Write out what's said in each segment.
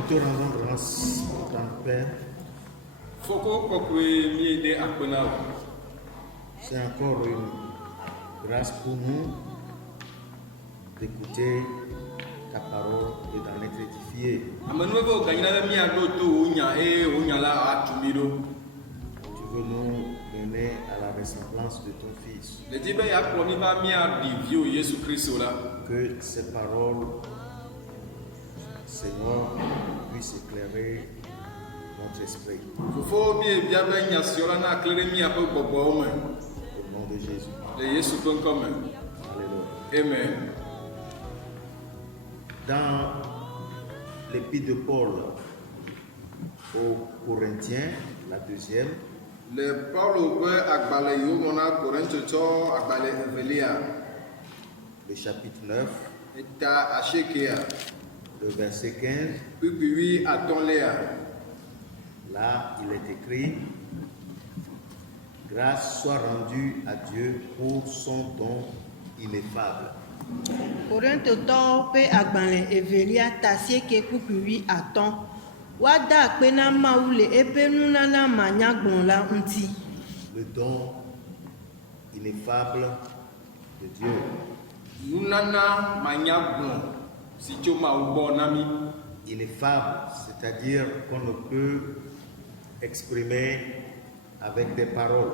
Nous te rendons grâce, grand Père. C'est encore une grâce pour nous d'écouter ta parole et d'en être édifié. Tu veux nous mener à la ressemblance de ton Fils. Que ces paroles, Seigneur, puissent éclairer notre esprit. Au nom de Jésus. Alléluia. Amen. Dans l'épître de Paul aux Corinthiens, la deuxième, Le Paulo ƒe agbalẽ yiwo ŋlɔna Korintotɔ agbalẽ evelia, le chapitre 9, eta asiekea, le verset 15, kpikpiwi atɔ̃lia. là il est écrit: grâce soit rendue à Dieu pour son don ineffable. Korintotɔwo ƒe agbalẽ evelia tasieke kpukpui atɔ̃. Woada akpe na Mawu le eƒe nunana manyagblɔ la ŋuti. Le don ineffable de Dieu. Nunana manyagblɔ si tso Mawu gbɔ na mi. Ineffable, c'est-à-dire qu'on ne peut exprimer avec des paroles.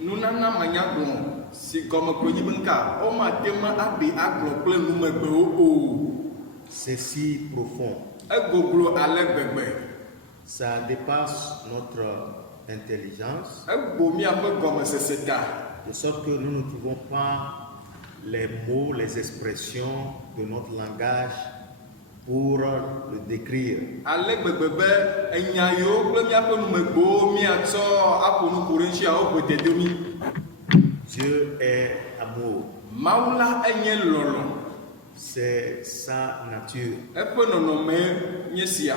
Nunana manyagblɔ si gɔme ko nyi be nka, womate ŋu aɖe agblɔ kple numegbewo o. C'est si profond. Egoglo ale gbegbe. Ça dépasse notre intelligence, Egbo miaƒe gɔmesese ta. de sorte que nous ne trouvons pas les mots, les expressions de notre langage pour le décrire. Ale gbegbe be enya yiwo kple miaƒe numegbewo miatsɔ aƒo nu Korintiawo ƒe dedomi. Dieu est amour, Mawu la enye lɔlɔ. c'est sa nature. Eƒe nɔnɔme nye sia.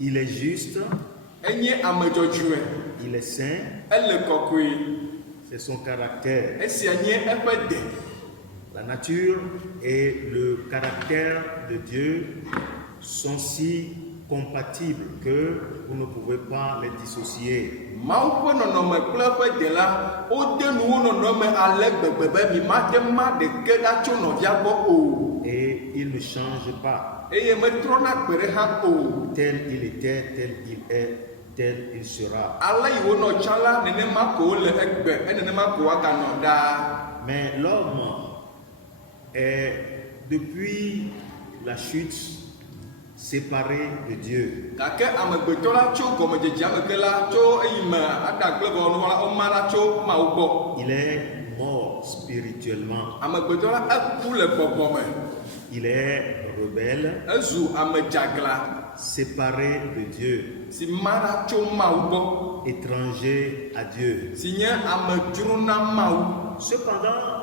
Il est juste, Enye ame dzɔdzɔe. il est saint, Ele kɔkɔe. c'est son caractère. Esia nye eƒe de. La nature et le caractère de Dieu sont si compatibles que vous ne pouvez pas les dissocier. Mawu ƒe nɔnɔme kple eƒe de la, wode nuwo nɔnɔme ale gbegbe be mi mate ma ɖeke ɖa tso nɔvia gbɔ o. Et il ne change pas. Eye metrɔna gbe ɖe hã o. Tel il était, tel il est, tel il sera. Ale yi wonɔ tsã la, nenema ko wole egbe, nenema ko woaganɔ ɖaa. Mais l'homme est, depuis la chute, séparé de Dieu. Gake amegbetɔ la tso gɔmedzedzea me ke la, tso eyime aɖa gble gɔnu la, woma la tso Mawu gbɔ. Il est mort spirituellement. Amegbetɔ la eku le gbɔgbɔ me. Il est rebelle, Ezu ame dzagla séparé de Dieu, si ma la tso Mawu gbɔ, étranger à Dieu. si nye amedzro na Mawu. Cependant,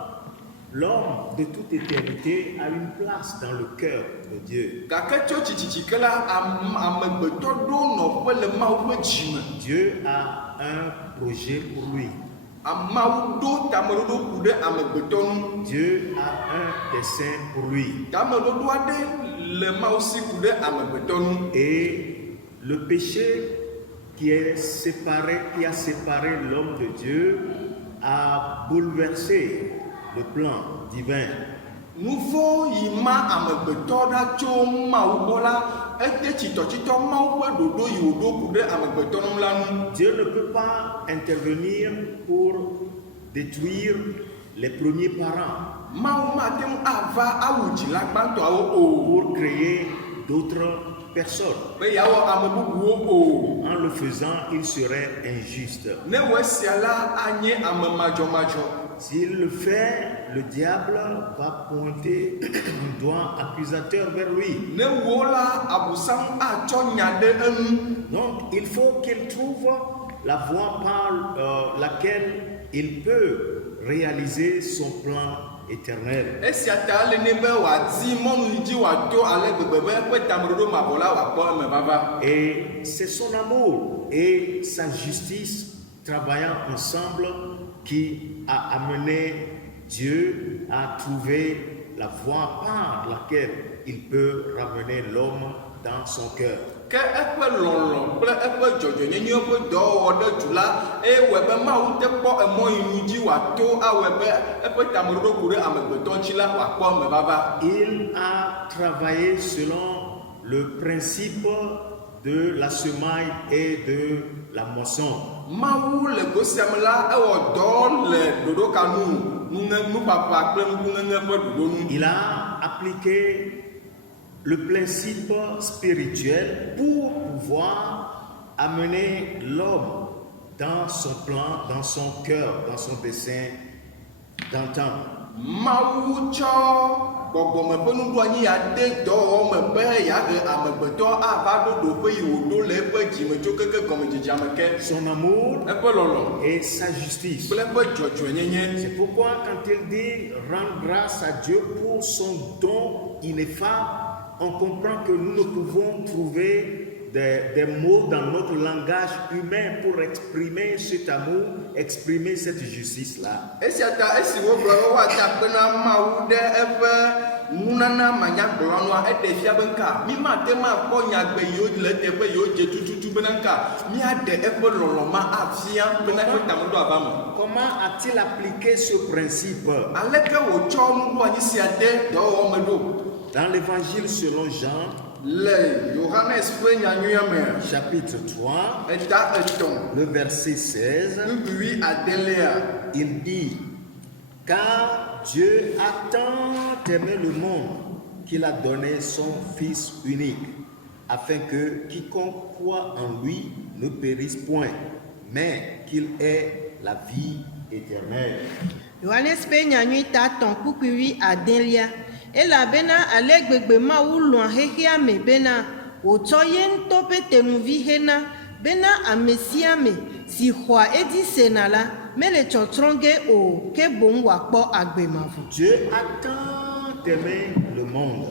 l'homme de toute éternité a une place dans le cœur de Dieu. Gake tso tsitsitsi ke la, amegbetɔ ɖo nɔƒe le Mawu ƒe dzime. Dieu a un projet pour lui. Mawu ɖo tameɖoɖo ku ɖe amegbetɔ nu. Dieu a un dessein pour lui. Tameɖoɖo aɖe le Mawu si ku ɖe amegbetɔ nu. Et le péché qui a séparé l'homme de Dieu a bouleversé le plan divin. Nuvɔ yi ma amegbetɔ ɖa tso Mawu gbɔ la, ete tsitɔtsitɔ Mawu ƒe ɖoɖo yi wòɖo ku ɖe amegbetɔ nu la nu. Dieu ne peut pas intervenir pour détruire les premiers parents, Mawu mate ŋu ava awu dzila gbãtɔawo o. pour créer d'autres personnes. Be yeawɔ ame bubuwo o. En le faisant, il serait injuste. Ne wɔ esia la, anye ame madzɔmadzɔ. S'il le fait, le diable va pointer un doigt accusateur vers lui. Ne wo la, abusam atsɔ nya ɖe enu. Donc, il faut qu'il trouve la voie par laquelle il peut réaliser son plan éternel. Esia ta le ne be wòadi mɔnu dzi wòato ale gbegbe be eƒe tameɖoɖo mavɔ la wòakpɔ eme vava. Et c'est son amour et sa justice travaillant ensemble qui a amené Dieu à trouver la voie par laquelle il peut ramener l'homme dans son cœur. ke eƒe lɔlɔ kple eƒe dzɔdzɔnyenye ƒe dɔwɔwɔ ɖe du la eye wɔe be Mawu te kpɔ emɔ yi nu dzi wòato awɔe be eƒe tameɖoɖo ku ɖe amegbetɔ ŋuti la wòakpɔ eme vava. Il a travaillé selon le principe de la semaille et de la moisson. Mawu le go sia me la ewɔ dɔ le ɖoɖokanu nuƒaƒa kple ŋkuŋeŋe ƒe ɖoɖo nu. Il a appliqué le principe spirituel pour pouvoir amener l'homme dans son plan, dans son cœur, dans son dessein d'antan. Mawu tsɔ gbɔgbɔme ƒe nuɖoanyi ya de dɔwɔwɔ me be yeahe amegbetɔ ava ɖo ɖoƒe yi wòɖo le eƒe dzime tso keke gɔmedzedzea me ke. Son amour Eƒe lɔlɔ et sa justice. kple eƒe dzɔdzɔenyenye. C'est pourquoi quand il dit rendre grâce à Dieu pour son don ineffable, on comprend que nous ne pouvons trouver des mots dans notre langage humain pour exprimer cet amour, exprimer cette justice-là. Esia ta esi wogblɔ be woata kpe na Mawu ɖe eƒe nunana manyagblɔnua eɖe fia be nka mi mate makpɔ nyagbe yiwo le teƒe yiwo dze tututu bena nka miaɖe eƒe lɔlɔ ma afia bena eƒe tameɖo ava me. Comment a-t-il appliqué ce principe? Aleke wòtsɔ nuɖoanyi sia de dɔwɔwɔ me ɖo? Dans l'évangile selon Jean, Le Johannes ƒe nyanyuia me chapitre 3, eta etɔ̃ le verset 16, nuɖui adelia il dit, car Dieu a tant aimé le monde qu'il a donné son Fils unique, afin que quiconque croit en lui ne périsse point, mais qu'il ait la vie éternelle. Yohanes ƒe nyanyui ta tɔ̃ kpukpui adelia elabena ale gbegbe Mawu lɔ̃a xexea me bena wòtsɔ ye ŋutɔ ƒe tenuvi hena bena ame sia ame si xɔa edzi sena la mele tsɔtsrɔ̃ ge o ke boŋ wòakpɔ agbe mavɔ. Dieu a tant aimé le monde.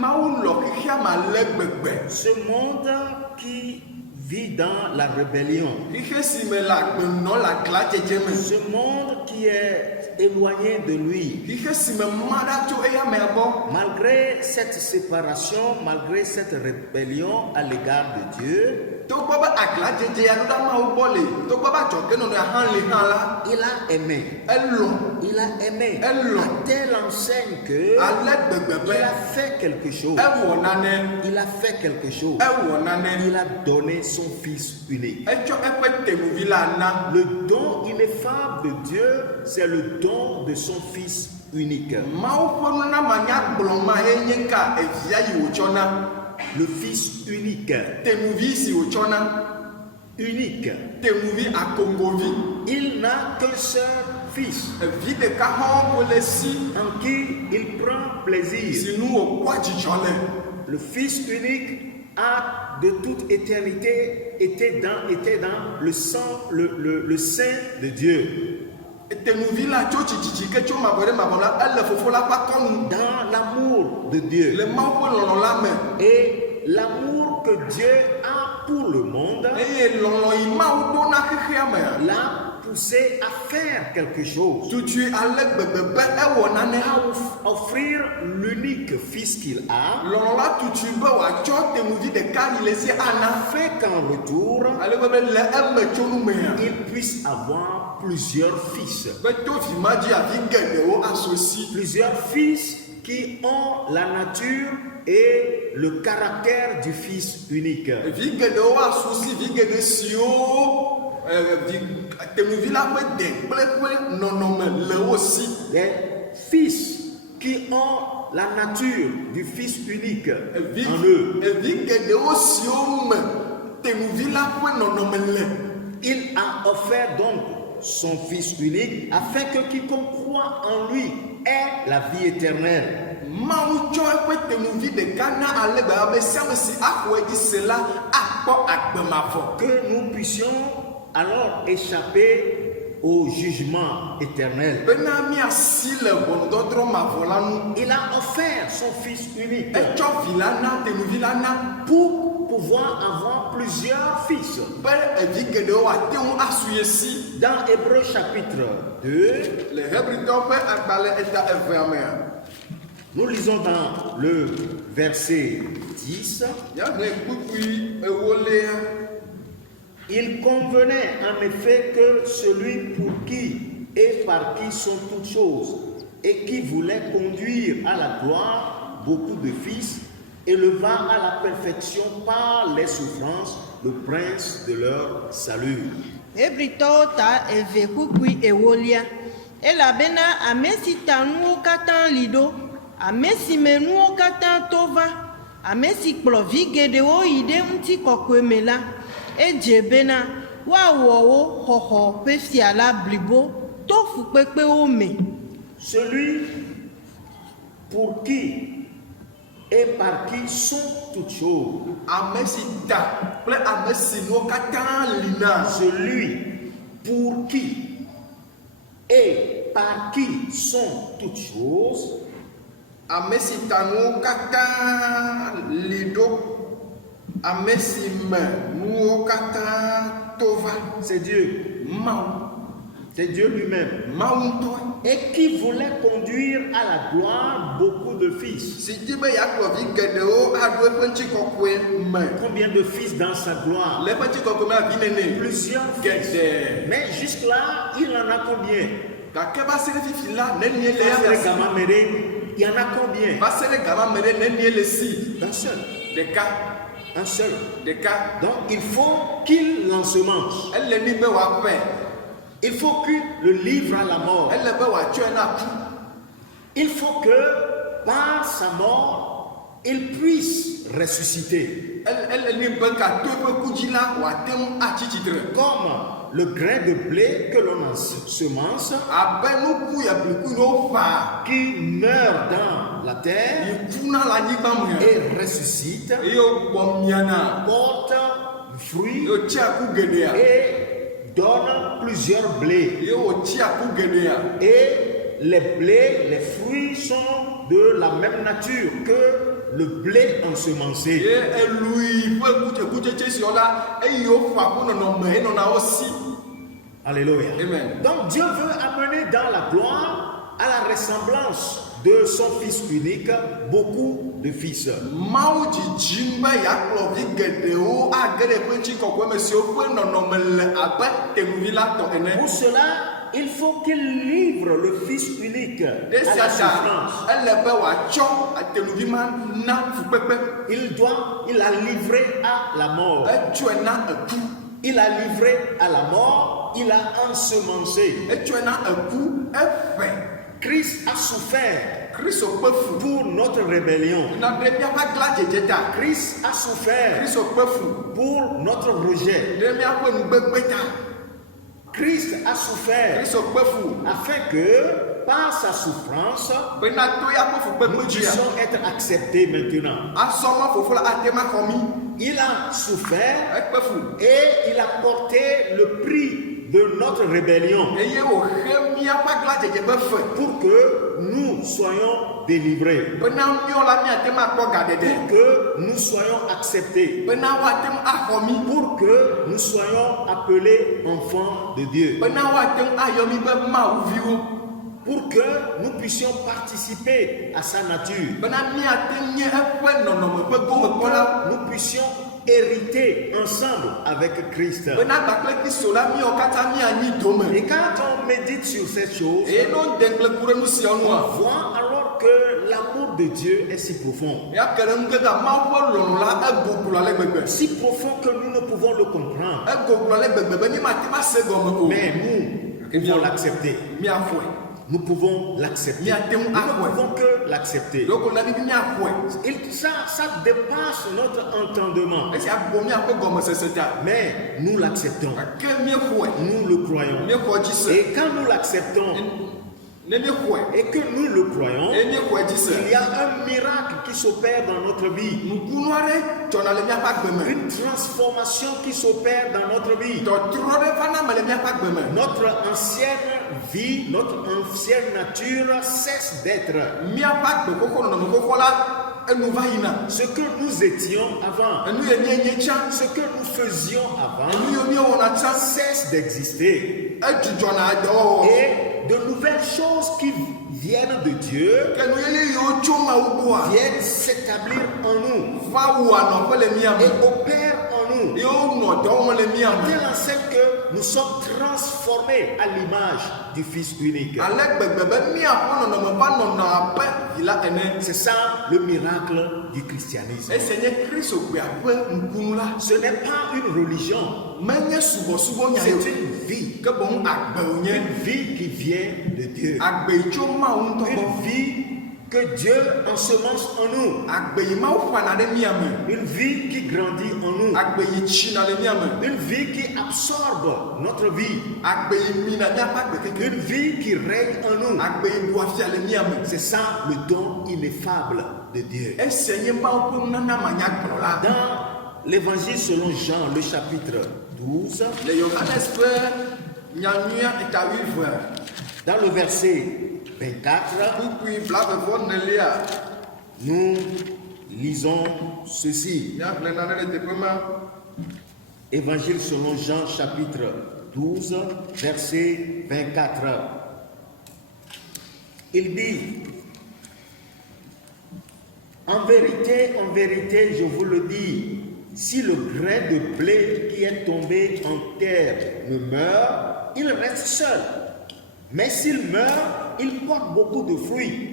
Mawu lɔ xexea me ale gbegbe. Ce monde qui vit dans la rébellion. Xixe si me le agbenɔ le aglãdzedze me. Ce monde qui est éloigné de lui. Xixe si me ma ɖa tso eya me gbɔ. Malgré cette séparation, malgré cette rébellion à l'égard de Dieu, Togbɔ be aglãdzedze ya ɖoɖa Mawu gbɔ le, togbɔ be adzɔgenɔnɔ hã le hã la, il a aimé. elɔ. Il a aimé. Elle. À telle enseigne que Ale gbegbe be il a fait quelque chose. ewɔ nane. Il a fait quelque chose. Ewɔ nane. Il a donné son Fils unique. Etsɔ eƒe tenuvi la na. Le don ineffable de Dieu, c'est le don de son Fils unique. Mawu ƒe nunamanyagblɔma ye nye ka evia yi wòtsɔ na. Le Fils unique. Tenuvi si wòtsɔ na. Unique. Tenuvi akongovi. Il n'a qu'un seul Fils Evi ɖeka hã wòle si. en qui il prend plaisir. Si nu wòkpɔ dzidzɔ le. Le Fils unique a de toute éternité été dans le sang, le sein de Dieu. Tenuvi la tso tsitsitsi ke tso mavɔ ɖe mavɔ la ele fofo la ƒe akɔnu. Dans l'amour de Dieu. Le Mawu ƒe lɔlɔ la me. Et l'amour que Dieu a pour le monde Eye lɔlɔ yi Mawu ɖo na xexea me. l'a poussé à faire quelque chose. Tutu ale gbegbe be ewɔ nane. À offrir l'unique Fils qu'il a, Lɔlɔ la tutu be wòatsɔ tenuvi ɖeka yi le si ana. afin qu'en retour, Ale be le eme tso nu mea. il puisse avoir plusieurs fils. Be to vi ma dzi afi geɖewo aso si. Plusieurs fils qui ont la nature et le caractère du Fils unique. Vi geɖewo aso si vi geɖe siwo tenuvi la ƒe de kple ƒe nɔnɔme le wo si. Les fils qui ont la nature du Fils unique en eux. Vi geɖewo siwo me tenuvi la ƒe nɔnɔme le. Il a offert donc son Fils unique afin que quiconque croit en lui ait la vie éternelle. Mawu tsɔ eƒe tenuvi ɖeka na ale gbegbe be sia ame si axɔ edzi se la akpɔ agbe mavɔ. Que nous puissions alors échapper au jugement éternel. Bena miasi le ʋɔnudɔdrɔ̃ mavɔ la nu. Il a offert son Fils unique Etsɔ vi la na tenuvi la na. pour pouvoir avoir plusieurs fils. Be evi geɖewo ate ŋu asu ye si. Dans Hébreux chapitre 2, Le Hebritɔwo ƒe agbalẽ eta evea mea. Nous lisons dans le verset 10. Il convenait en effet que celui pour qui et par qui sont toutes choses et qui voulait conduire à la gloire beaucoup de fils, éleva à la perfection par les souffrances le prince de leur salut. Hebritɔwo ta eve kpukpui ewolia elabena ame si ta nuwo katã li ɖo, ame si me nuwo katã to va, ame si kplɔ vi geɖewo yi ɖe ŋutikɔkɔe me la, edze bena woawɔ wo xɔxɔ ƒe fia la blibo to fukpekpewo me. Celui pour qui et par qui sont toutes choses. Celui pour qui et par qui sont toutes choses. C'est Dieu. C'est Dieu lui-même. Et qui voulait conduire à la gloire beaucoup de fils. Combien de fils dans sa gloire? Plusieurs fils. Mais jusque-là, il en a combien? Il y en a combien? Un seul. Un seul. Donc il faut qu'il l'ensemence. Il faut qu'il le livre à la mort. Il faut que par sa mort, il puisse ressusciter. Comme le grain de blé que l'on ensemence, qui meurt dans la terre et ressuscite, porte fruit et donne plusieurs blés. Et les blés, les fruits sont de la même nature que le blé ensemencé. Alléluia. Amen. Donc Dieu veut amener dans la gloire à la ressemblance de son fils unique beaucoup de fils. Pour cela, il faut qu'il livre le fils unique à la souffrance. Il a livré à la mort. Il a livré à la mort, il a ensemencé. Christ a souffert pour notre rébellion. Christ a souffert pour notre rejet. Christ a souffert afin que par sa souffrance, nous puissions être acceptés maintenant. Il a souffert et il a porté le prix de notre rébellion pour que nous soyons délivrés, pour que nous soyons acceptés, pour que nous soyons appelés enfants de Dieu, pour que nous puissions participer à sa nature, pour que nous puissions hériter ensemble avec Christ. Et quand on médite sur ces choses, on voit alors que l'amour de Dieu est si profond. Si profond que nous ne pouvons le comprendre. Mais nous pouvons l'accepter. Nous pouvons l'accepter. Nous ne pouvons que l'accepter. Ça dépasse notre entendement. Mais nous l'acceptons. Nous le croyons. Et quand nous l'acceptons, et que nous le croyons, il y a un miracle qui s'opère dans notre vie. Une transformation qui s'opère dans notre vie. Notre ancienne vie, notre ancienne nature cesse d'être. Ce que nous étions avant, ce que nous faisions avant, cesse d'exister. Et de nouvelles choses qui viennent de Dieu ke nu yeye yiwo tso mawu gbɔa viennent s'établir en nous va wu anɔƒe le mía et me opèrent en nous. ye wonɔ dɔ wɔm le mía me Telle enseigne que nous sommes transformés à l'image du Fils unique. ale gbegbe be míaƒe nɔnɔme va nɔnɔ abe vi la ene. C'est ça le miracle du christianisme. Ese nye Kristo gbe ƒe ŋkunu la. Ce n'est pas une religion, Menye subɔsubɔ nya c'est ye o. une vie. Ke boŋ agbe wònye. Une vie qui vient de Dieu. Agbe yi tso Mawu ŋutɔ gbɔ. Une vie que Dieu ensemence en nous. Agbe yi Mawu ƒana ɖe mía me. Une vie qui grandit en nous. Agbe yi tsina le mía me. Une vie qui absorbe notre vie. Agbe yi mina míaƒe agbe keke. Une vie qui règne en nous. Agbe yi ɖu afia le mía me. C'est ça le don ineffable de Dieu. Ese nye Mawu ƒe nunana manyagblɔla. Dans l'évangile selon Jean, le chapitre 12, Le Yohanes ƒe nyanyuia eta 8 dans le verset 24, kpukpui blavevɔ-nelia. nous lisons ceci. Míagblẽ nane ɖe teƒe ma. Évangile selon Jean, chapitre 12, verset 24. Il dit, en vérité, je vous le dis, si le grain de blé qui est tombé en terre ne meurt, il reste seul. Mais s'il meurt, il porte beaucoup de fruits.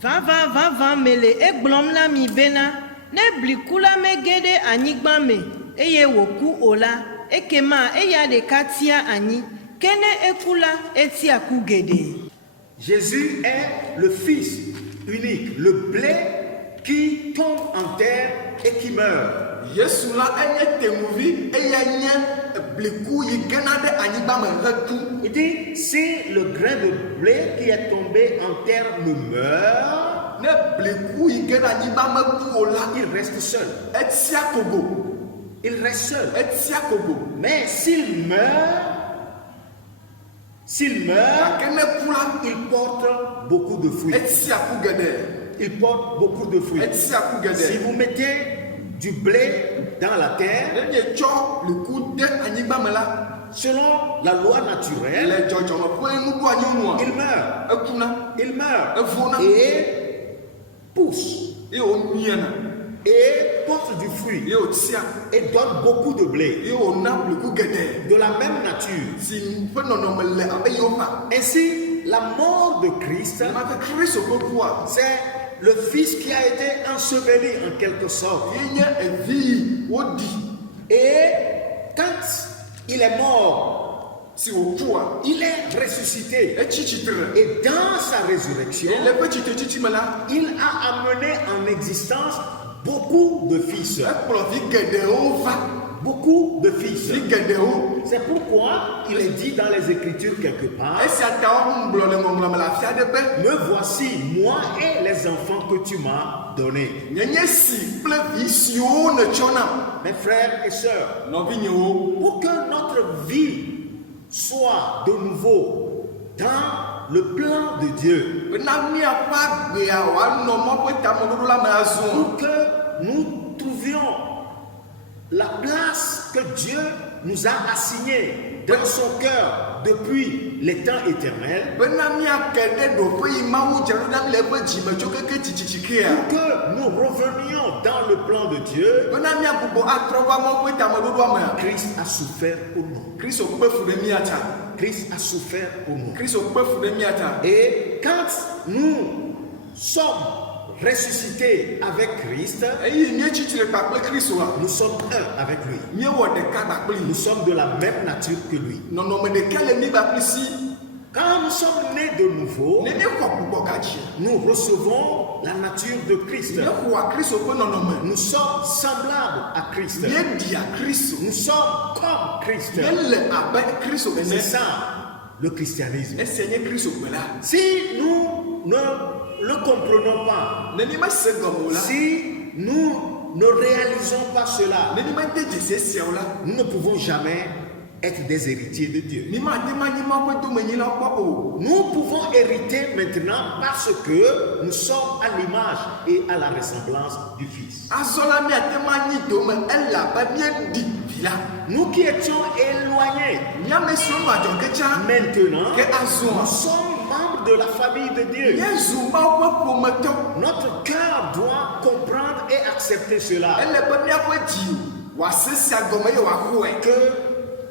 Vavã mele egblɔm na mi bena ne bliku la mege ɖe anyigba me eye wòku o la ekema eya ɖeka tia anyi ke ne eku la etia ku geɖe. Jésus est le Fils unique, le blé qui tombe en terre et qui meurt. Yesu la enye teŋuvi eye nye bliku yi gena ɖe anyigba me heku. Il dit, si le grain de blé qui est tombé en terre ne meurt, Ne bliku yi gena anyigba meku o la, il reste seul. etia kogo. Il reste seul. Etia kogo. Mais s'il meurt, Gake ne ku la, il porte beaucoup de fruits. etia ku geɖe. Il porte beaucoup de fruits. Etia ku Si geɖe. vous mettez du blé dans la terre, Ne mietsɔ bliku de anyigba me la, selon la loi naturelle, le dzɔdzɔme ƒe nuɖoanyi il nua, meurt. ekuna, Il meurt. evona, Et pousse. ye wonyiana, Et porte du fruit. ye wotia, Et donne beaucoup de blé. ye wona bliku geɖe. De la même nature. Si ƒe nɔnɔme le abe yewo ƒa. Ainsi, la mort de Christ, Nemake Kristo ƒe kua, c'est le Fils qui a été enseveli en quelque sorte. ye nye evi yi woɖi. Et quand il est mort, Si wòkua, il est ressuscité. etsi tsitre. Et dans sa résurrection, Le ƒe tsitsetsitsi me la, il a amené en existence beaucoup de fils. ekplɔ vi geɖewo va. Beaucoup de fils. Vi geɖewo. C'est pourquoi il est dit dans les Écritures quelque part, Esia ta wo ŋugblɔ le ŋɔŋlɔ me le afi aɖe be, me voici, moi et les enfants que tu m'as donnés. nye si kple vi siwo nètsɔ nam. Mes frères et sœurs, Nɔvinyewo, pour que notre vie soit de nouveau dans le plan de Dieu, bena míaƒe agbea wòanɔ mɔ ƒe tameɖoɖo la me azɔ. pour que nous trouvions la place que Dieu nous a assignée dans son cœur depuis les temps éternels, Bena míake ɖe ɖoƒe yi Mawu dzra ɖo na mi le eƒe dzime tso keke tsitsitsikea. pour que nous revenions dans le plan de Dieu. Bena míagbugbɔ atrɔ va mɔ ƒe tameɖoɖoa mea. Christ a souffert pour nous. Kristo kpe fu ɖe mía ta. Christ a souffert pour nous. Kristo kpe fu ɖe mía ta. Et quand nous sommes ressuscités avec Christ, Eyi míetsi tsitre kpakple Kristoa, nous sommes un avec lui. míewɔ ɖeka kpakpli. Nous sommes de la même nature que lui. Nɔnɔme ɖeka le mí kpakpli si. Quand nous sommes nés de nouveau, Ne míexɔ gbugbɔ gadzi. nous recevons la nature de Christ. Míexɔa Kristo ƒe nɔnɔme. Nous sommes semblables à Christ. Míeɖia Kristo. Nous sommes comme Christ. Míele abe Kristo C'est ene. ça le christianisme. Esia nye Kristo gbe la. Si nous ne le comprenons pas, Ne mí mese gɔme o la. si nous ne réalisons pas cela, Ne mí mede dzese siawo la. nous ne pouvons jamais être des héritiers de Dieu. Mí mate ma nyi Mawu ƒe domenyilawo kpɔ o. Nous pouvons hériter maintenant parce que nous sommes à l'image et à la ressemblance du Fils. Azɔ la míate ma nyi dome elabe míeɖi vi la. Nous qui étions éloignés, Míame siwo nɔ adzɔge tsã. maintenant, Ke azɔ nous sommes membres membre de la famille de Dieu. Yesu mawo ƒe ƒometɔ. Notre cœur doit comprendre et accepter cela. Elle be míaƒe dzi wòase sia gɔme eye wòaxɔe. Que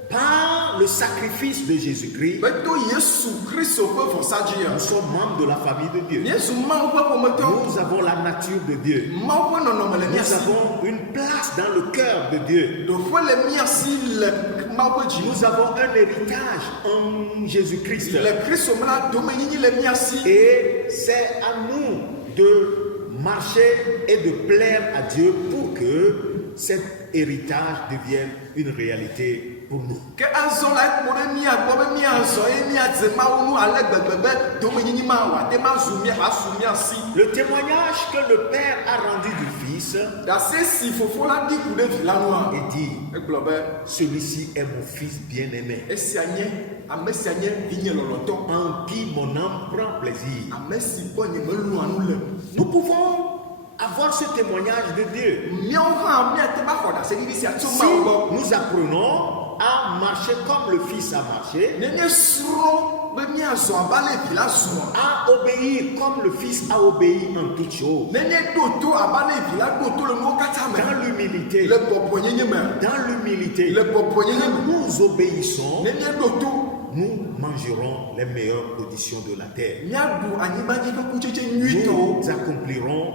par le sacrifice de Jésus-Christ, Be to Yesu Kristo ƒe vɔsadzia. nous sommes membres de la famille de Dieu. Yesu mawo ƒe ƒometɔ. Nous avons la nature de Dieu. Mawo ƒe nɔnɔme le mía Nous si. avons une place dans le cœur de Dieu. Ɖoƒe le mía si le mawo ƒe dzi. Nous avons un héritage en Jésus-Christ. Le Kristo me la domenyinyi le mía si. Et c'est à nous de marcher et de plaire à Dieu pour que cet héritage devienne une réalité pour nous. Ke azɔ la ekpo ɖe mía gbɔ be míazɔ eye míadze Mawu nu ale gbegbe be domenyinyi ma wòate mazu mía si. Le témoignage que le Père a rendu du Fils Ɖase si fofo la ɖi ku ɖe vi la nua. et dit, Egblɔ be celui-ci est mon Fils bien-aimé, esia nye ame sia nye vinye lɔlɔtɔ. en qui mon âme prend plaisir. Ame si gbɔ nye melua nu le. Nous pouvons avoir ce témoignage de Dieu Míawo hã míate ba xɔ ɖaseɖiɖi sia tso si Mawu gbɔ. nous apprenons à marcher comme le Fils a marché, Ne míesrɔ̃ be míazɔ abe ale vi la zɔ. à obéir comme le Fils a obéi en toutes choses, Ne míeɖo to abe ale vi la ɖo to le nuwo katã me. dans l'humilité, Le bɔbɔnyenye me. dans l'humilité. Le bɔbɔnyenye Quand me. nous obéissons, Ne míeɖo to. nous mangerons les meilleures conditions de la terre. Míaɖu anyigba dzi ƒe kutsetse nyuitɔwo. Nous accomplirons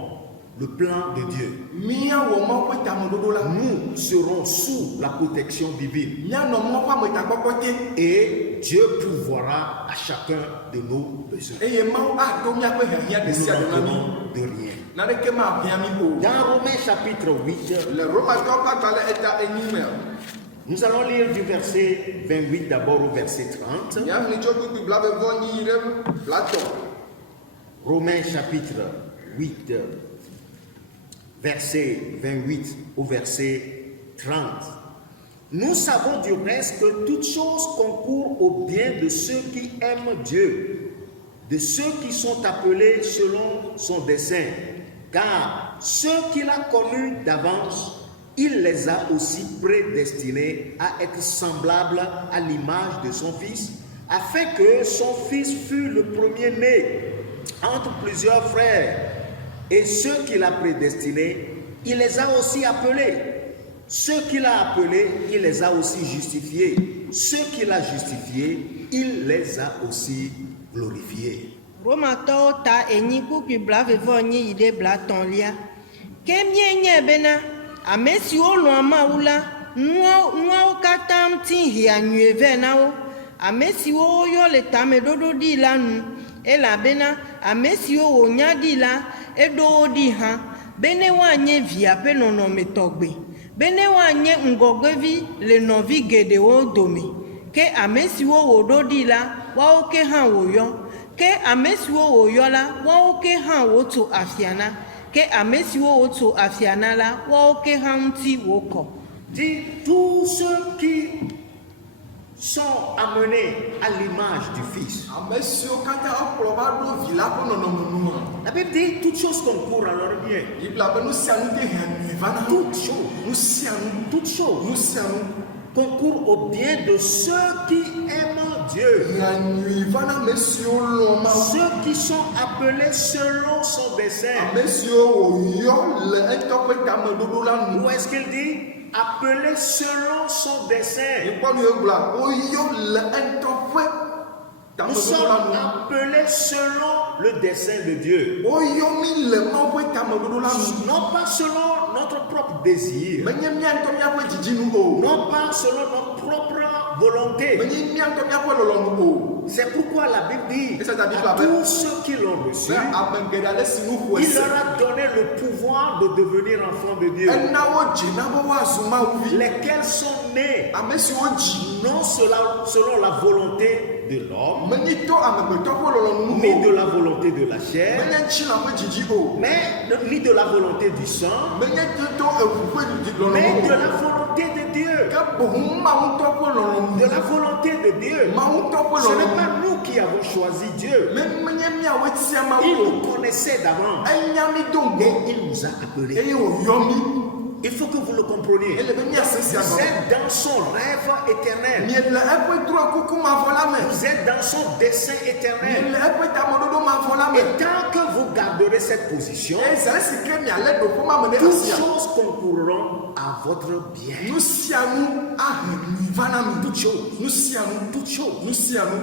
le plan de Dieu. Míawɔ Mawu ƒe tameɖoɖo la. Nous serons sous la protection divine Míanɔ Mawu ƒe ametakpɔkpɔ te. et Dieu pourvoira à chacun de nos besoins. Eye Mawu aɖo míaƒe hiahiã ɖe Nous sia ɖe na mí. n'entrons de rien. Naneke mahiã mí o. Dans Romains chapitre 8, Le Romatɔwo ƒe agbalẽ eta enyi me. nous allons lire du verset 28 d'abord au verset 30. Míaƒli tso kpukpi blavevɔ nyi yi ɖe blatɔ. Romains chapitre 8, verset 28 au verset 30. Nous savons du reste que toute chose concourt au bien de ceux qui aiment Dieu, de ceux qui sont appelés selon son dessein. Car ceux qu'il a connus d'avance, il les a aussi prédestinés à être semblables à l'image de son Fils, afin que son Fils fût le premier-né entre plusieurs frères. Et ceux qu'il a prédestinés, il les a aussi appelés. Ceux qu'il a appelés, il les a aussi justifiés. Ceux qu'il a justifiés, il les a aussi glorifiés. Romatɔwo ta enyi kpukpi blavevɔnyi yi ɖe blatɔ̃lia. Ke míenye bena ame siwo lɔ̃a Mawu la, nuawo katã ŋuti hia nyuie vɛ na wo. Ame siwo woyɔ le tameɖoɖo ɖi la nu, elabena ame siwo wònya ɖi la, eɖo wo ɖi hã, be ne woanye via ƒe nɔnɔme tɔgbe, be ne woanye ŋgɔgbevi le nɔvi geɖewo dome. Ke ame siwo wòɖo ɖi la, woawo ke hã wòyɔ. Ke ame siwo wòyɔ la, woawo ke hã wòtso afia na. Ke ame siwo wòtso afia na la, woawo ke hã ŋuti wòkɔ. Dit tous ceux qui sont amenés à l'image du Fils. Ame siwo katã wokplɔ va ɖo vi la ƒe nɔnɔme nu me. La Bible dit toutes choses concourent à leur bien. Bibla be nu sia nu de hia nyui va na wo. Toutes choses, Nu sia nu. toutes choses Nu sia nu. concourent au bien de ceux qui aiment Dieu. Hia nyui va na ame siwo lɔ̃ Mawu. Ceux qui sont appelés selon son dessein. Ame siwo wòyɔ le etɔ ƒe tameɖoɖo la nu. Où est-ce qu'il dit? Appelés selon son dessein. Ekpɔ nu ye gblɔa, woyɔ le etɔ ƒe Nous tameɖoɖo sommes la nu. appelés selon le dessein de Dieu. Woyɔ mi le Mawu ƒe tameɖoɖo la nu. Non pas selon notre propre désir. Menye míaŋutɔ míaƒe dzidzinu o. Non pas selon notre propre volonté. Menye míaŋutɔ míaƒe lɔlɔ̃nu o. C'est pourquoi la Bible dit Et ça, ta Bible à appelle- tous ceux qui l'ont reçu, Be ame geɖe ale si nu xɔe il se. leur a donné le pouvoir de devenir enfants de Dieu, Ena wo dzina be woazu Mawuvi. lesquels sont nés Ame siwo dzi non selon la volonté de l'homme, menye to amegbetɔ ƒe lɔlɔ̃nu ni o. de la volonté de la chair, Menye ŋutilã ƒe dzidzi o. ni de la volonté du sang, Menye to eʋu ƒe mais de lɔlɔ̃nu la o. volonté de Dieu. Ke boŋ Mawu ŋutɔ ƒe lɔlɔ̃nu. De la volonté de Dieu. Mawu ŋutɔ ƒe Ce n'est lɔlɔ̃nu. pas nous qui avons choisi Dieu. Menye míawoe tia Il Mawu o. nous connaissait d'avant Enya mi do et ŋgɔ il nous a appelés. eye wòyɔ mi. Il faut que vous le compreniez. ele be miase sia Vous gɔme êtes dans son rêve éternel. miele eƒe drɔ kuku mavɔ la me Vous êtes dans son dessein éternel. miele eƒe tameɖoɖo mavɔ la me Et tant que vous garderez cette position, eza esi ke miale ɖoƒo ma me ɖe toutes asia choses concourront à votre bien. nu sia nu ahe nyui va na mi Toutes choses. nu sia nu Toutes choses. nu sia nu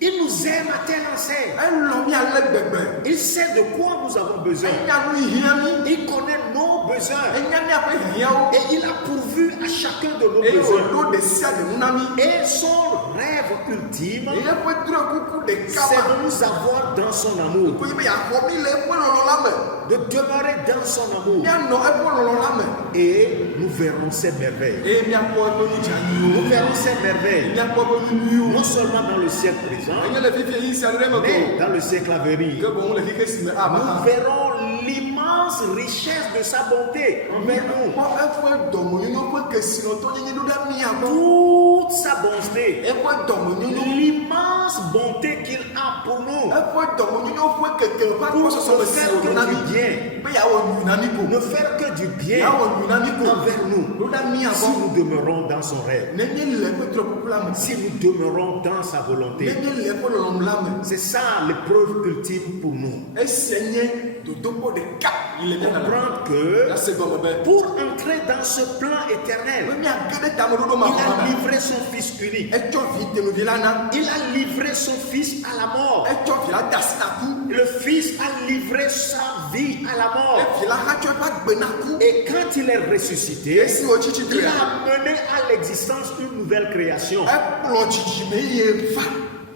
Il nous aime à telle enseigne. elɔ mi ale gbegbe Il sait de quoi nous avons besoin. enya nu hia mi Il connaît nos besoins. enya miaƒe hiãwo Et il a pourvu à chacun de nos eye besoins. wòɖo ɖe sia ɖe nu na mi Et son rêve ultime, eye eƒe drɔ kuku ɖeka c'est ma de nous avoir dans son amour. ko be yaxɔ mi le eƒe lɔlɔ la me De demeurer dans son amour. mianɔ eƒe lɔlɔ la me Et nous verrons ces merveilles. eye miakpɔ eƒe nu dzeanyiwo Nous verrons ces merveilles. miakpɔ eƒe nu nyuiwo Non seulement dans le siècle présent, enye le fifie yi sia ɖe me mais ko dans le siècle à venir. ke boŋ le xixi si me ava Nous hã verrons l'immense richesse de sa bonté envers nous. kpɔ eƒe dɔmenyonyo ƒe kesinɔtɔnyenye ɖo ɖe mia gbɔ Toute sa bonté. eƒe dɔmenyonyo L'immense bonté qu'il a pour nous. eƒe dɔmenyonyo ƒe keke ƒe akpɔsɔsɔ me si wòɖo na mi du bien. be yawɔ nyui na mi ko Ne faire que du bien yawɔ nyui na mi ko envers nous. ɖo ɖe mia Si gbɔ nous demeurons dans son rêve. ne mi le eƒe drɔ kuku la me Si nous demeurons dans sa ne volonté. mi le eƒe lɔlɔm la me C'est ça l'épreuve ultime pour nous. esia nye dodokpɔ ɖeka yi le mia na la Comprendre que ase gɔme be pour entrer dans ce plan be éternel, miage ɖe tameɖoɖo ma il xɔ a ma me livré son fils unique. etsɔ vi tenuvi la na Il a livré son fils à la mort. etsɔ vi la de asi na ku Le fils a livré sa vie à la mort. vi la hã tsɔ eƒe agbe na ku Et quand il est ressuscité, esi wòtsi tsitre il a amené à l'existence une nouvelle création ekplɔ dzidzime ye va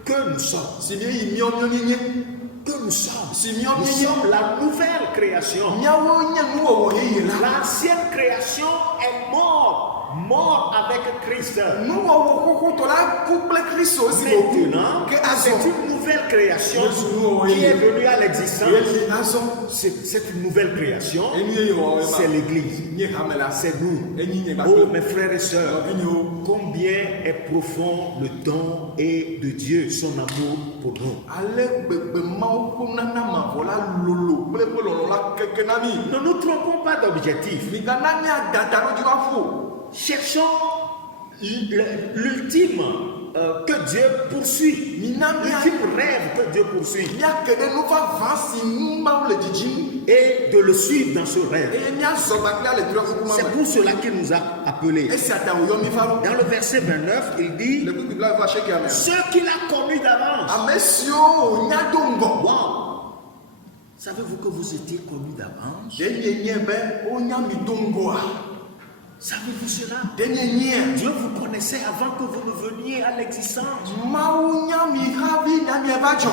que nous sommes. si mi yi miɔ nyenye Que nous sommes. si miɔ Nous mienye sommes la nouvelle création. miawo nye nuwɔwɔ yeye la L'ancienne création est morte avec Christ. nuwɔwɔ xoxotɔ la ku kple kristu si wòku Maintenant, ke c'est azɔ une nouvelle création Oui. qui est venue à l'existence. yeli azɔ Cette nouvelle création, enu ye wɔ c'est ema l'Église. nye hame la C'est nous. enyi nye Oh, gbagbe mes frères et sœurs, nɔvinyewo combien est profond le don et de Dieu, son amour pour nous. ale gbegbe mawo ƒe nana mavɔ la lolo kple eƒe lɔlɔ la keke na mi Ne nous trompons pas d'objectif. migana miadada ɖo dzi va ƒo Cherchons l'ultime que Dieu poursuit. mina L'ultime rêve que Dieu poursuit. miake ɖe nu vavã si ŋu mawo le dzidzim Et de le suivre dans ce rêve. eye miazɔ gbagbe ale drɔ kuku ma C'est me pour cela qu'il nous a appelés. esia ta wòyɔ mi va ɖo Dans le verset 29, il dit, le kuku la va seke amea ceux qu'il a connus d'avance. ame siwo wònya do ŋgɔ Wow! Savez-vous que vous étiez connus d'avance? ɖe nye be wonya mi do ŋgɔa Savez-vous cela? ɖe nye Dieu vous connaissait avant que vous ne veniez à l'existence. mawu nya mi hafi na mieva dzɔ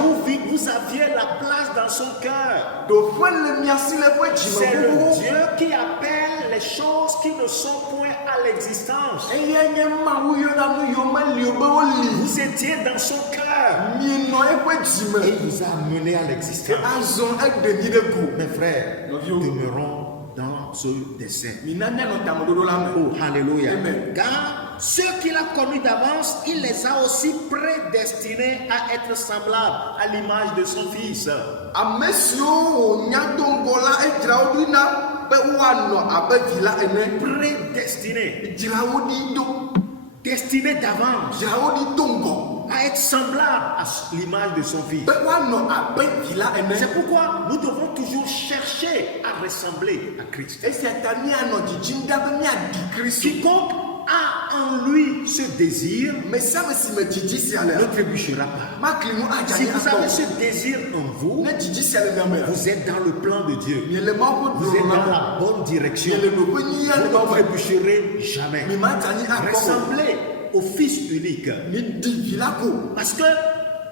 Vous aviez la place dans son cœur. ɖoƒe le mia si le ƒe C'est dzime le xoxo Dieu qui appelle les choses qui ne sont point à l'existence. eye nye mawu yɔna nu yiwo meli o be woli Vous étiez dans son cœur. mienɔ eƒe Et dzime il vous a amené à ke l'existence. azɔ eɖe mi ɖe go Mes frères, Novios. demeurons dans ce dessein. mina mianɔ tameɖoɖo la me Oh, alléluia. Amen. Car ceux qu'il a connus d'avance, il les a aussi prédestinés à être semblables à l'image de son Fils. ame siwo wònya do ŋgɔ la edzra wo ɖi na be woanɔ abe vi la ene Prédestinés, dzra wo ɖi do destinés d'avance dzra wo ɖi do ŋgɔ à être semblables à l'image de son Fils. be woanɔ abe vi la ene C'est pourquoi nous devons toujours chercher à ressembler à Christ. esia ta mianɔ dzidzim ɖa be miaɖi kristu Quiconque a en lui ce désir me sia me si me dzidzi sia le ne trébuchera pas. makli nu Si adzani vous avez akpɔ ce désir en vous, ne dzidzi sia le mia me vous êtes dans le plan de Dieu. miele mawu ƒe Vous êtes ɖoɖo dans la la bonne direction. miele ɖoƒe nyia le Vous mawu ne me trébucherez jamais. mi ma dzani akpɔ o Ressemblez au Fils unique. mi di vi la ko Parce que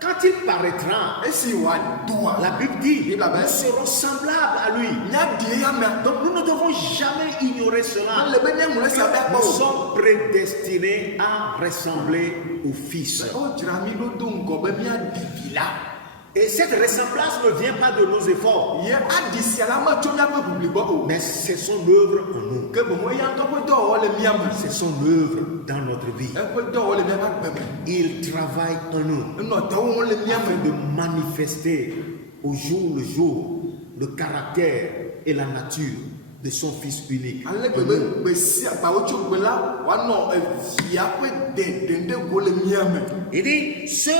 quand il paraîtra, esi wòadoa la Bible dit, Bible a dit, nous serons semblables à lui. miaɖi eya mea Donc nous ne devons jamais ignorer cela. mele be ne ŋlɔ sia be akpɔ Nous o sommes prédestinés à ressembler au Fils. wodzra mi ɖo do ŋgɔ be miaɖi vi la Et cette ressemblance ne vient pas de nos efforts, ye aɖi sia la metso miaƒe ʋuʋli gbɔ o mais c'est son œuvre en nous. ke bomo eya ŋutɔ ƒe dɔwɔwɔ le mia me C'est son œuvre dans notre vie. eƒe dɔwɔwɔ le miaƒe agbe me Il travaille en nous enɔ dɔ wɔm le mia afin me de manifester au jour le jour le caractère et la nature de son Fils unique. Ale gbegbe gbesia bawo tso gbe la wano evia ƒe dende go le mia me. Il dit, ceux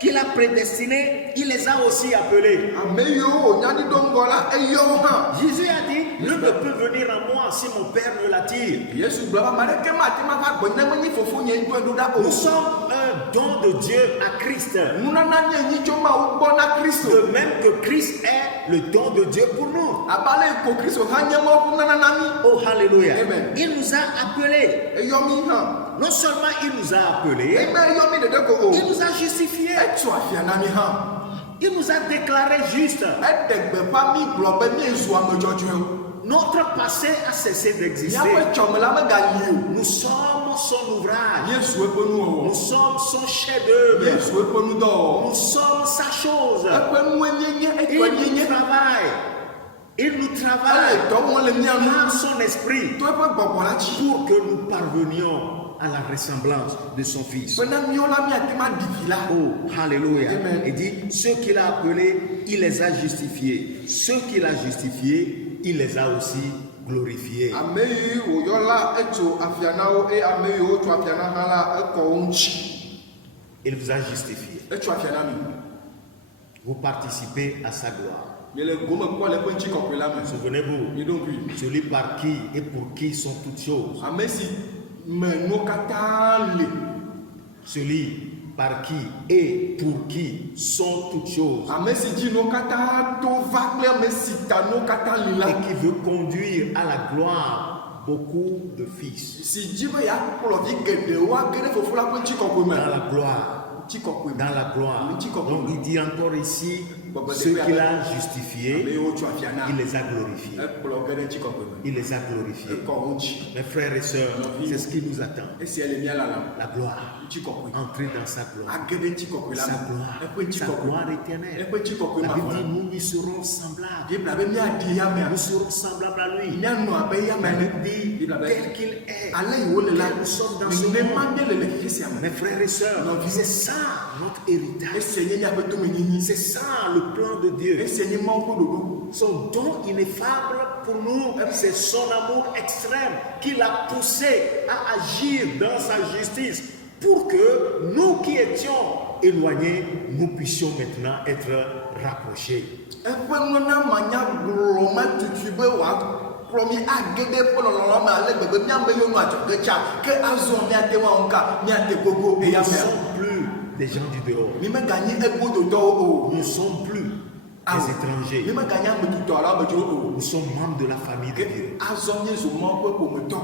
qu'il a prédestinés, il les a aussi appelés. Ame yiwo wonya ɖi ɖo ŋgɔ la eyawo hã. Jésus a dit, nul ne peut venir à moi si mon Père ne l'attire. Yesu gblɔ be ame aɖeke mate ma va gbɔ ne menye fofo nye ŋutɔe ɖo ɖa o. Nous sommes un don de Dieu à Christ. Nunana nye nyi tso Mawu gbɔ na Kristo. De même que Christ est le don de Dieu pour nous. Abale ko Kristo hã nye Mawu ƒe nunana mi. Oh, alléluia. Amen. Il nous a appelés. Eyɔ mi hã. Non seulement il nous a appelés, Eme eyɔ mi ɖeɖe ko o. il nous a justifiés. Etso afia na mi hã. Il nous a déclarés justes. Eɖe gbeƒã mi gblɔ be míezu ame dzɔdzɔewo. Notre passé a cessé d'exister. Míaƒe tsɔme la megali o. Nous sommes son ouvrage. Míezu eƒe nuwɔwɔ. Nous sommes son chef-d'œuvre. Míezu eƒe nudɔwɔwɔ. Nous sommes sa chose. Eƒe nue mienye Il etɔe nous mienye. travaille. Il nous Ele travaille dɔ wɔm le mia nu. par son esprit To eƒe gbɔgbɔ la dzi. pour que nous parvenions à la ressemblance de son Fils. Bena míawo la míate ma ɖi vi la. Oh, alléluia. Amen. Il dit, ceux qu'il a appelés, il les a justifiés. Ceux qu'il a justifiés, il les a aussi glorifiés. Ame yi wòyɔ la etso afia na wo eye ame yiwo tso afia na hã la ekɔ wo ŋuti. Il vous a justifiés. Etso afia na mi. Vous participez à sa gloire. Mi le gome kpɔ le eƒe ŋuti kɔkɔe la me. Souvenez-vous, Mi ɖo ŋkui. celui par qui et pour qui sont toutes choses. Ame si me nuwo katã le. Celui par qui et pour qui sont toutes choses. Ame si dzi nuwo katã to va kple ame si ta nuwo katã li la. Et qui veut conduire à la gloire beaucoup de fils. Si dzi be yeakplɔ vi geɖewo age ɖe fofo la ƒe ŋuti kɔkɔe me. Dans la gloire. Ŋuti kɔkɔe me. Dans la gloire. Ŋuti kɔkɔe Donc me. il dit encore ici, ceux qu'il a justifiés, Ame yiwo tso afia na. il les a glorifiés. Ekplɔ ge ɖe ŋuti kɔkɔe me. Il les a glorifiés. Ekɔ wo ŋuti. Mes frères et sœurs, c'est ce qui nous attend. Esi ele mia lalam. La gloire. Ŋuti kɔkɔe. Entrer dans sa gloire. Age ɖe ŋuti kɔkɔe la Sa me. gloire. Eƒe ŋuti Sa kɔkɔe. gloire éternelle. Eƒe ŋuti kɔkɔe La ma Bible vɔ dit, la. nous lui serons semblables. Bibla be míaɖi yame. Nous serons semblables à lui. Míanɔ abe yame La ene. Bible dit, Bibla be tel qu'il est. ale yi wo le la. Nous sommes dans ce monde. Nenema míele le xexi sia me. Mes frères et sœurs, c'est ça notre héritage. Esie nye míaƒe tomenyinyi. C'est ça le plan de Dieu. Esie nye Mawu ƒe ɖoɖo. Son don ineffable pour nous, c'est son amour extrême qui l'a poussé à agir dans sa justice pour que nous qui étions éloignés, nous puissions maintenant être rapprochés. Eƒe nunamanya gblɔ ma tutu be wòakplɔ mi age ɖe eƒe lɔlɔ̃ me ale gbegbe míame yiwo nɔ adzɔge tsa ke azɔ míate wɔn ka míate gogo Nous ne eyamea. sommes plus des gens du dehors. Mi meganyi egbodotɔwo o. Nous ne sommes plus des étrangers. Mi meganyi ametutɔ alo amedzrowo o. Nous sommes membres de la famille de Ke Dieu. azɔ míezu Mawu ƒe ƒometɔ.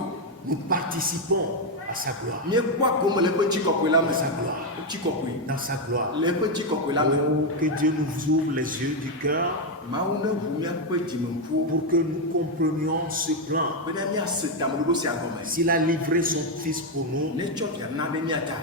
Nous participons à sa gloire. Míekpɔ agome le eƒe ŋuti kɔkɔe la me. Sa gloire. Ŋuti kɔkɔe. Dans sa gloire. Le eƒe ŋuti kɔkɔe la me. Oh, que Dieu nous ouvre les yeux du cœur Mawu ne ʋu míaƒe dzimeƒuwo pour que nous comprenions ce plan. bena míase tameɖoɖo sia gɔme. S'il a livré son Fils pour nous, Ne tsɔ via na be míata.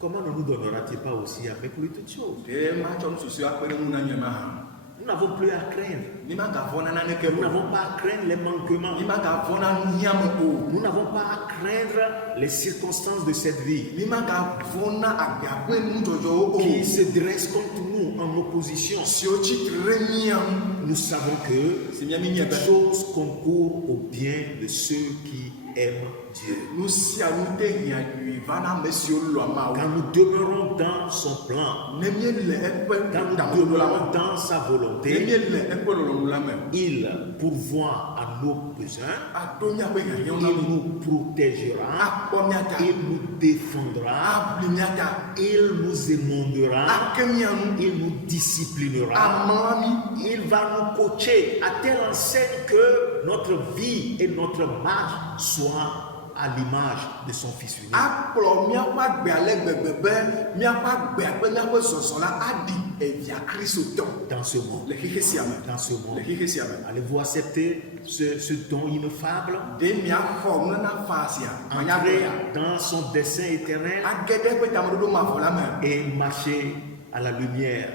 comment ne nous donnera-t-il pas aussi avec lui toutes choses? Ɖe matsɔ nususuwo akpe ɖe ŋu na nye ma hã. Nous n'avons plus à craindre. Mi magavɔna naneke Nous o. n'avons pas à craindre les manquements. Mi magavɔna nuhiame o. Nous n'avons pas à craindre les circonstances de cette vie Mi magavɔna agba ƒe nudzɔdzɔwo o. qui se dressent contre nous en opposition. Siwo tsitre ɖe mía ŋu. Nous savons que Si mía mi nye be toutes choses concourent au bien de ceux qui aiment Dieu. nu sia nu te hiã nyui va na ame siwo lɔa Mawu. Quand nous demeurons dans son plan, Ne míele eƒe quand nous tameɖoɖo la demeurons me. dans sa Ne volonté, míele eƒe lɔlɔ̃nu la me. il pourvoit à nos besoins, Aɖo míaƒe hiãhiãwo na il mi. nous protégera, Akpɔ míata. il nous défendra, Abli míata. il nous émondera, Ake mía ŋu. il nous disciplinera, Amlã mi. il va nous coacher à telle enseigne que notre vie et notre marche soient à l'image de son Fils unique. Akplɔ míaƒe agbe ale gbegbe be míaƒe agbe kple míaƒe zɔzɔ la aɖi evia Kristo tɔ Dans ce monde, le xexe sia me. dans ce monde. Le xexe sia me. Allez-vous accepter ce don ineffable? Ɖe míaxɔ nunana fa sia. Manya Entrer ya. dans son dessein éternel Age ɖe eƒe tameɖoɖo mavɔ la me. et marcher à la lumière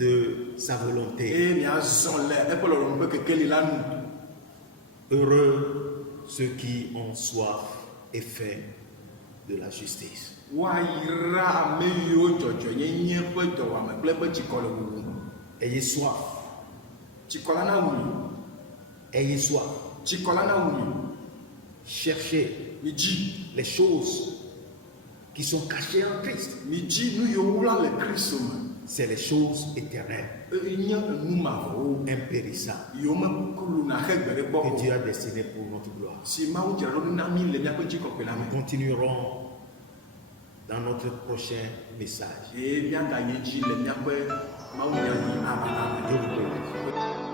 de sa volonté. Eye míazɔ le eƒe lɔlɔ̃nu ƒe kekeli la nu. Heureux ceux qui ont soif et faim de la justice. Woayra ame yiwo dzɔdzɔnyenye ƒe dɔwɔame kple eƒe tsikɔ le wuwu. Ayez soif, Tsikɔ la na wuli. ayez soif. tsikɔla na wu mi. Cherchez Mi dzi. les choses qui sont cachées en Christ. Mi dzi nu yiwo wla le Kristo me. C'est les choses éternelles, Nye nu mavɔwo. impérissables, Yiwo me kulu na xe gbe ɖe gbɔ que o. Dieu a destinées pour notre gloire. Si Mawu dzra ɖo na mi le miaƒe dzikɔkɔe la Nous me. continuerons dans notre prochain message. Eye miagayi dzi le miaƒe Mawu nya yi aba la me. Dieu vous bénisse.